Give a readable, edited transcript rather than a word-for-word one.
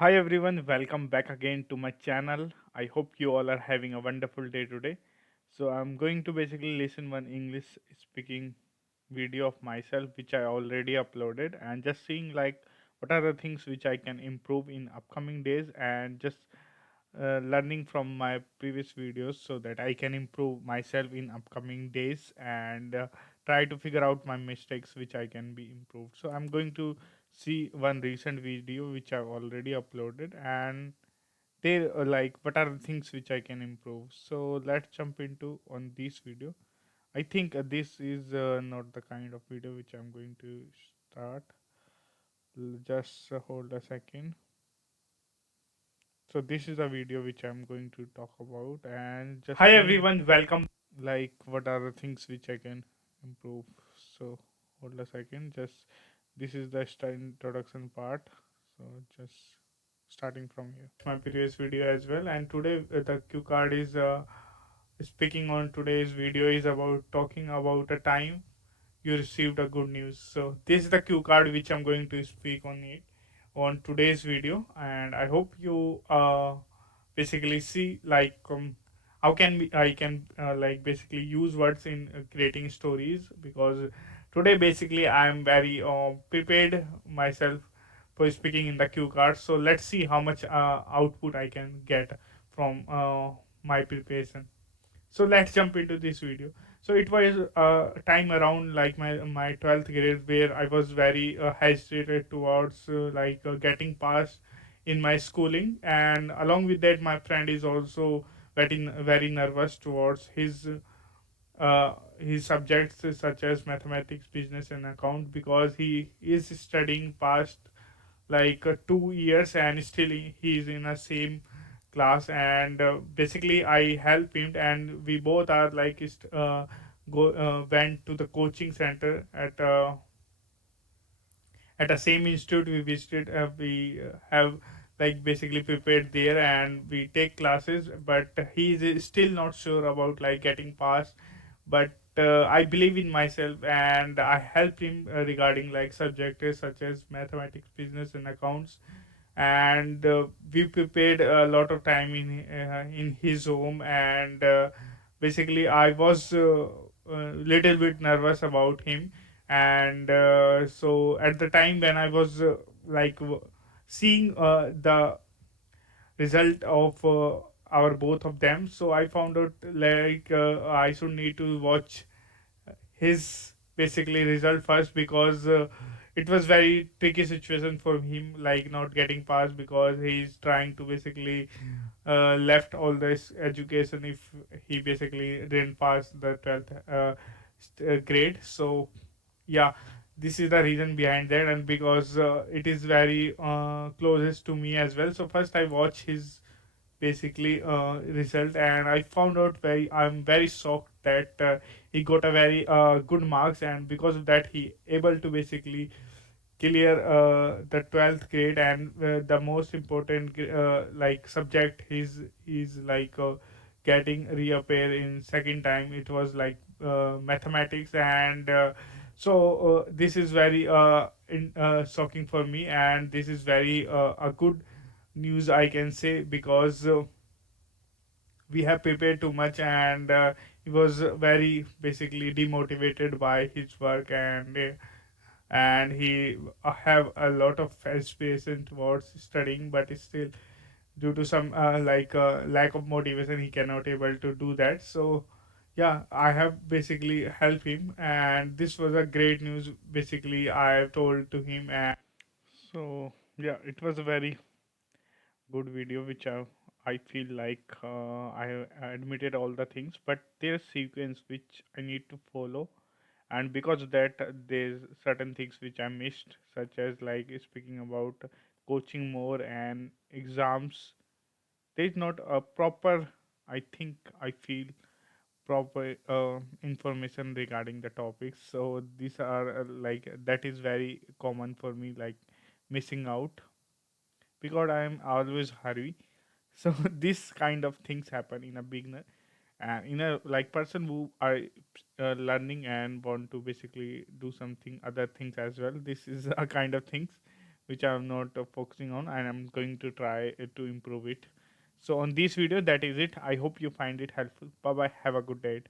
Hi everyone, welcome back again to my channel. I hope you all are having a wonderful day today. So I'm going to basically listen one English speaking video of myself which I already uploaded and just seeing like what are the things which I can improve in upcoming days and just learning from my previous videos so that I can improve myself in upcoming days and try to figure out my mistakes which I can be improved. So I'm going to see one recent video which I've already uploaded and they like what are the things which I can improve. So let's jump into on this video. I think this is not the kind of video which I'm going to start. Just hold a second. So this is a video which I'm going to talk about and just Hi seeing everyone, welcome. like what are the things which I can improve. So hold a second. Just this is the introduction part. So just starting from here. My previous video as well, and today the cue card is speaking on today's video is about talking about a time you received a good news. So this is the cue card which I'm going to speak on it on today's video, and I hope you basically see like how can I can like basically use words in creating stories because today basically I am very prepared myself for speaking in the cue card. So let's see how much output I can get from my preparation. So let's jump into this video. So it was a time around like my 12th grade where I was very hesitated towards getting passed in my schooling, and along with that my friend is also very nervous towards his subjects such as mathematics, business and account, because he is studying past 2 years and still he is in the same class. And basically I help him, and we both are go went to the coaching center at the same institute we visited. We have like basically prepared there and we take classes, but he is still not sure about like getting passed. But I believe in myself and I helped him regarding like subjects such as mathematics, business and accounts. And we prepared a lot of time in his home. And basically I was a little bit nervous about him. And so at the time when I was seeing the result of our both of them, so I found out I should need to watch his basically result first, because it was very tricky situation for him, like not getting passed, because he's trying to basically left all this education if he basically didn't pass the 12th grade. So yeah, this is the reason behind that, and because it is very closest to me as well. So first I watch his basically result, and I found out I'm very shocked that he got a very good marks, and because of that he able to basically clear the 12th grade. And the most important subject is getting reappear in second time, it was like mathematics. And this is very shocking for me, and this is very a good news I can say, because we have prepared too much. And he was very basically demotivated by his work. And he have a lot of aspiration towards studying, but still due to some lack of motivation he cannot able to do that. So yeah, I have basically helped him, and this was a great news basically I have told to him. And So yeah, it was a very good video which I feel like I have admitted all the things, but there's sequence which I need to follow, and because of that there's certain things which I missed, such as like speaking about coaching more and exams. There's not a proper, I think I feel proper information regarding the topics. So these are like that is very common for me, like missing out because I am always hurry. So this kind of things happen in a beginner and in a like person who are learning and want to basically do something other things as well. This is a kind of things which I'm not focusing on, and I'm going to try to improve it. So on this video, that is it. I hope you find it helpful. Bye bye. Have a good day.